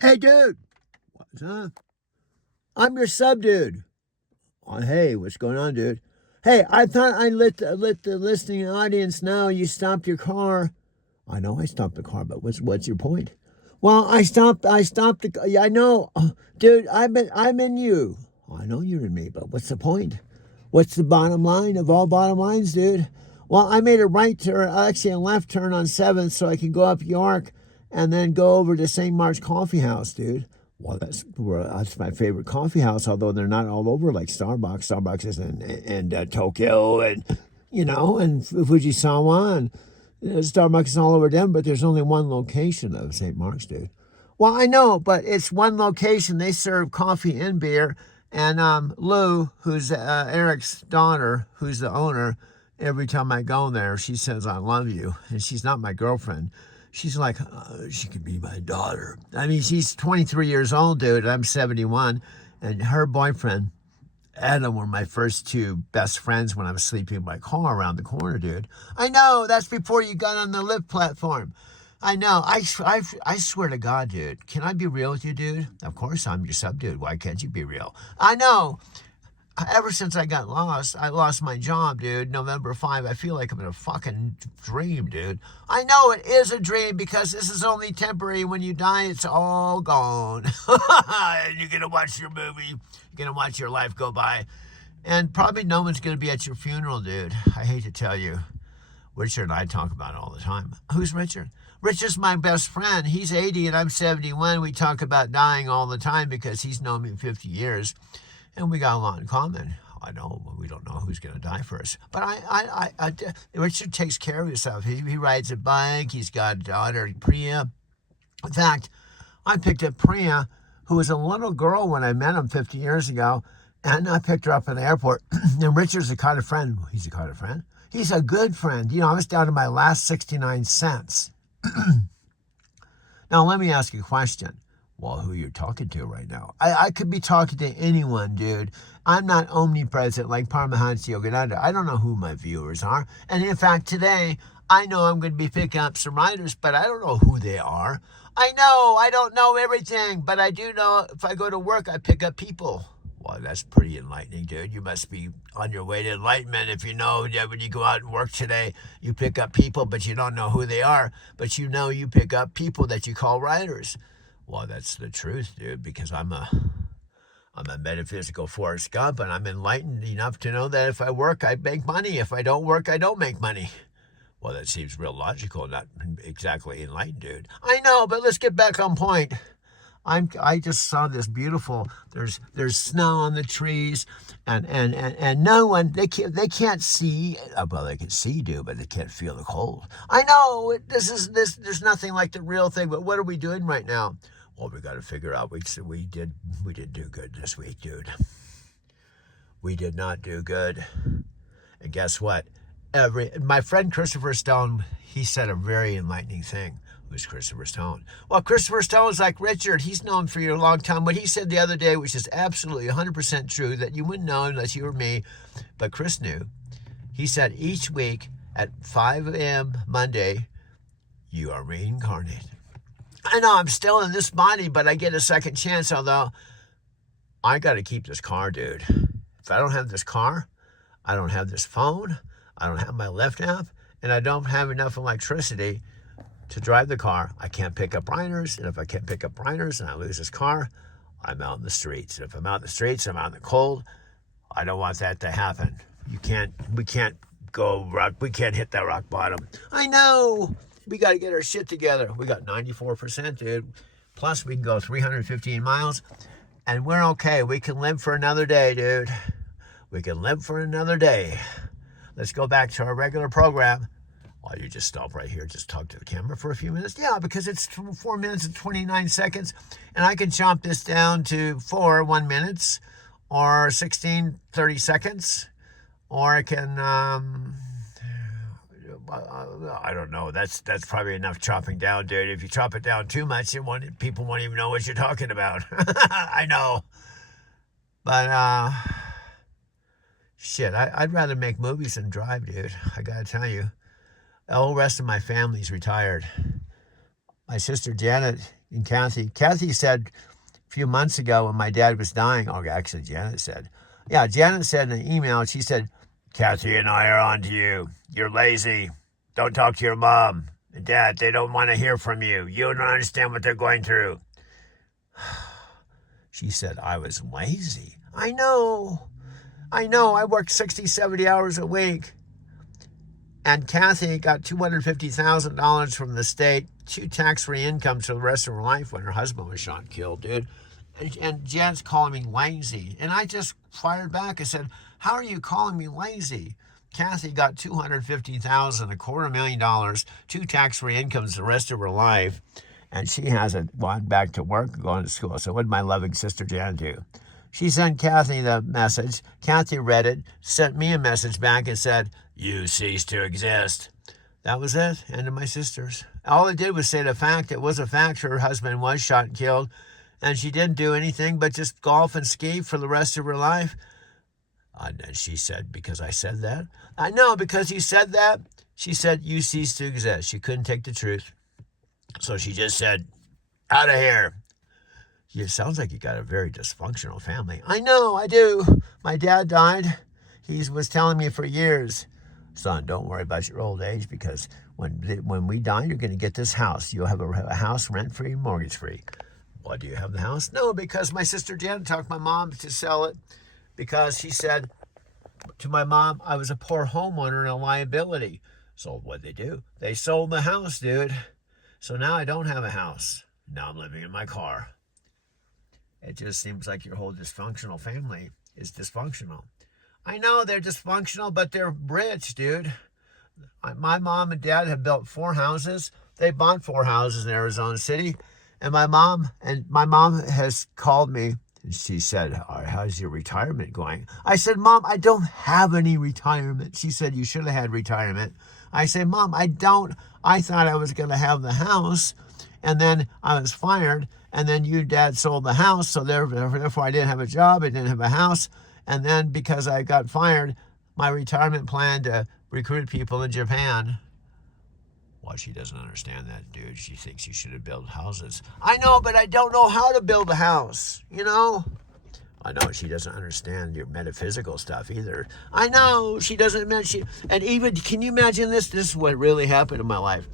Hey, dude. What's up? I'm your sub dude. Oh, hey, what's going on, dude? Hey, I thought I let the listening audience know you stopped your car. I know I stopped the car, but what's your point? Well, I stopped the. Yeah, I know, dude. I'm in you. I know you're in me, but what's the point? What's the bottom line of all bottom lines, dude? Well, I made a right turn, actually a left turn on 7th so I can go up York and then go over to St. Mark's Coffee House, dude. Well, that's my favorite coffee house, although they're not all over like Starbucks. Starbucks is in Tokyo and Fujisawa and Starbucks is all over them, but there's only one location of St. Mark's, dude. Well, I know, but it's one location. They serve coffee and beer. And Lou, who's Eric's daughter, who's the owner, every time I go there, she says, I love you. And she's not my girlfriend. She's like, she could be my daughter. I mean, she's 23 years old, dude. I'm 71. And her boyfriend, Adam, were my first two best friends when I was sleeping in my car around the corner, dude. I know, that's before you got on the lift platform. I know. I swear to God, dude. Can I be real with you, dude? Of course I'm your sub, dude. Why can't you be real? I know. Ever since I got lost, I lost my job, dude. November 5. I feel like I'm in a fucking dream, dude. I know it is a dream because this is only temporary. When you die, it's all gone. And you're going to watch your movie. You're going to watch your life go by. And probably no one's going to be at your funeral, dude. I hate to tell you. Richard and I talk about it all the time. Who's Richard? Richard's my best friend. He's 80 and I'm 71. We talk about dying all the time because he's known me 50 years. And we got a lot in common. I know we don't know who's going to die first. But Richard takes care of himself. He rides a bike. He's got a daughter, Priya. In fact, I picked up Priya, who was a little girl when I met him 50 years ago. And I picked her up at the airport. And Richard's the kind of friend. He's a kind of friend. He's a good friend. You know, I was down to my last 69 cents. Now, let me ask you a question. Well, who you're talking to right now? I could be talking to anyone, dude. I'm not omnipresent like Paramahansa Yogananda. I don't know who my viewers are. And in fact, today, I know I'm going to be picking up some writers, but I don't know who they are. I know I don't know everything, but I do know if I go to work, I pick up people. Well, that's pretty enlightening, dude. You must be on your way to enlightenment if you know that when you go out and work today, you pick up people, but you don't know who they are. But you know you pick up people that you call writers. Well, that's the truth, dude, because I'm a metaphysical Forrest Gump, and I'm enlightened enough to know that if I work, I make money. If I don't work, I don't make money. Well, that seems real logical, not exactly enlightened, dude. I know, but let's get back on point. I just saw this beautiful. There's snow on the trees, and no one they can't see. Well, they can see, dude, but they can't feel the cold. I know this. There's nothing like the real thing. But what are we doing right now? Well, we got to figure out. We did do good this week, dude. We did not do good, and guess what? My friend Christopher Stone, he said a very enlightening thing. Who's Christopher Stone? Well, Christopher Stone's like Richard. He's known for you a long time. What he said the other day, which is absolutely 100% true, that you wouldn't know unless you were me, but Chris knew. He said each week at 5 a.m. Monday, you are reincarnated. I know I'm still in this body, but I get a second chance, although I got to keep this car, dude. If I don't have this car, I don't have this phone, I don't have my Lyft app, and I don't have enough electricity to drive the car. I can't pick up riders, and if I can't pick up riders and I lose this car, I'm out in the streets. If I'm out in the streets, I'm out in the cold. I don't want that to happen. We can't we can't hit that rock bottom. I know. We got to get our shit together. We got 94%, dude. Plus, we can go 315 miles, and we're okay. We can live for another day, dude. We can live for another day. Let's go back to our regular program. Why you just stop right here, just talk to the camera for a few minutes? Yeah, because it's 4 minutes and 29 seconds, and I can chop this down to 1 minute, or 16, 30 seconds, or I can, I don't know. That's probably enough chopping down, dude. If you chop it down too much, people won't even know what you're talking about. I know. But, shit, I'd rather make movies than drive, dude. I gotta tell you. The whole rest of my family's retired. My sister Janet And Kathy said a few months ago when my dad was dying, oh, actually Janet said, yeah, Janet said in an email, she said, Kathy and I are on to you. You're lazy. Don't talk to your mom and dad. They don't want to hear from you. You don't understand what they're going through. She said, I was lazy. I know. I worked 60, 70 hours a week. And Kathy got $250,000 from the state, 2 tax-free incomes for the rest of her life when her husband was shot and killed, dude. And Jan's calling me lazy. And I just fired back. I said, how are you calling me lazy? Kathy got $250,000, $250,000, 2 tax-free incomes the rest of her life. And she hasn't gone back to work, going to school. So what did my loving sister Jan do? She sent Kathy the message. Kathy read it, sent me a message back and said, you cease to exist. That was it. End of my sisters. All it did was say the fact. It was a fact. Her husband was shot and killed. And she didn't do anything but just golf and ski for the rest of her life. And she said, because I said that? I know, because you said that. She said, you cease to exist. She couldn't take the truth. So she just said, out of here. It sounds like you got a very dysfunctional family. I know, I do. My dad died. He was telling me for years, son, don't worry about your old age, because when we die, you're going to get this house. You'll have a house rent-free, mortgage-free. Why do you have the house? No, because my sister Janet talked my mom to sell it, because she said to my mom, I was a poor homeowner and a liability. So what'd they do? They sold the house, dude. So now I don't have a house. Now I'm living in my car. It just seems like your whole dysfunctional family is dysfunctional. I know they're dysfunctional, but they're rich, dude. My mom and dad have built 4 houses. They bought 4 houses in Arizona City. And my mom has called me, and she said, how's your retirement going? I said, Mom, I don't have any retirement. She said, you should have had retirement. I said, Mom, I don't. I thought I was going to have the house, and then I was fired, and then you, Dad, sold the house, so therefore I didn't have a job, I didn't have a house, and then because I got fired, my retirement plan to recruit people in Japan. Well, she doesn't understand that, dude. She thinks you should have built houses. I know, but I don't know how to build a house, you know? I know she doesn't understand your metaphysical stuff either. I know she doesn't mention. And even, can you imagine this? This is what really happened in my life.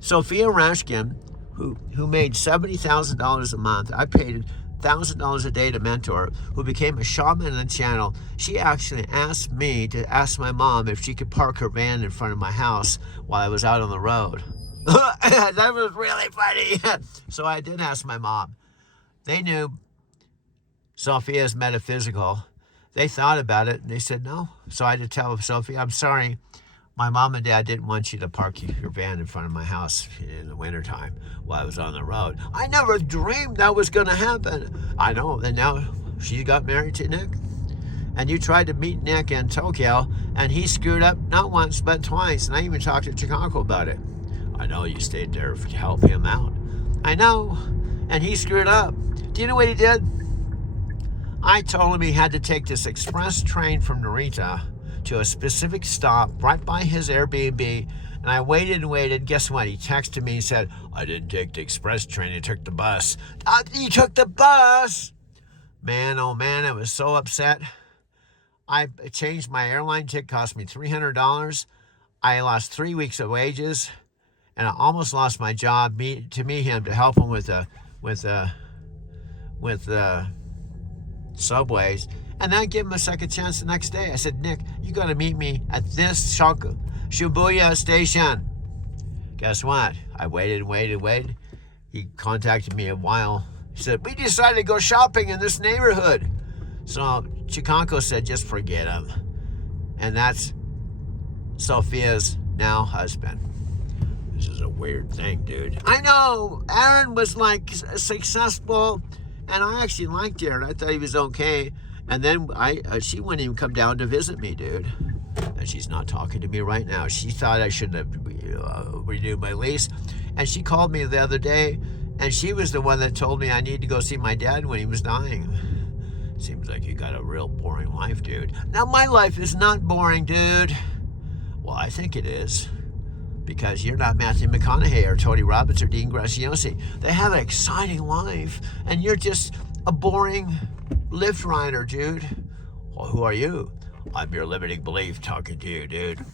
Sophia Rashkin, who made $70,000 a month, I paid $1,000 a day to mentor, who became a shaman on the channel. She actually asked me to ask my mom if she could park her van in front of my house while I was out on the road. That was really funny. So I did ask my mom. They knew Sophia's metaphysical. They thought about it and they said no. So I had to tell Sophia, I'm sorry, my mom and dad didn't want you to park your van in front of my house in the wintertime while I was on the road. I never dreamed that was going to happen. I know. And now she got married to Nick. And you tried to meet Nick in Tokyo, and he screwed up not once but twice. And I even talked to Chicago about it. I know you stayed there to help him out. I know. And he screwed up. Do you know what he did? I told him he had to take this express train from Narita to a specific stop right by his Airbnb. And I waited and waited. Guess what? He texted me and said, I didn't take the express train. I took the bus. You took the bus? Man, oh man, I was so upset. I changed my airline ticket, cost me $300. I lost 3 weeks of wages, and I almost lost my job to meet him to help him with the subways. And then I gave him a second chance the next day. I said, Nick, you got to meet me at this Shibuya station. Guess what? I waited. He contacted me a while. He said, we decided to go shopping in this neighborhood. So Chikanko said, just forget him. And that's Sophia's now husband. This is a weird thing, dude. I know. Aaron was like successful, and I actually liked Aaron. I thought he was okay. And then she wouldn't even come down to visit me, dude. And she's not talking to me right now. She thought I shouldn't have renewed my lease. And she called me the other day, and she was the one that told me I need to go see my dad when he was dying. Seems like you got a real boring life, dude. Now, my life is not boring, dude. Well, I think it is. because you're not Matthew McConaughey or Tony Robbins or Dean Graziosi. They have an exciting life, and you're just a boring Lyft rider, dude. Well, who are you? I'm your limiting belief talking to you, dude.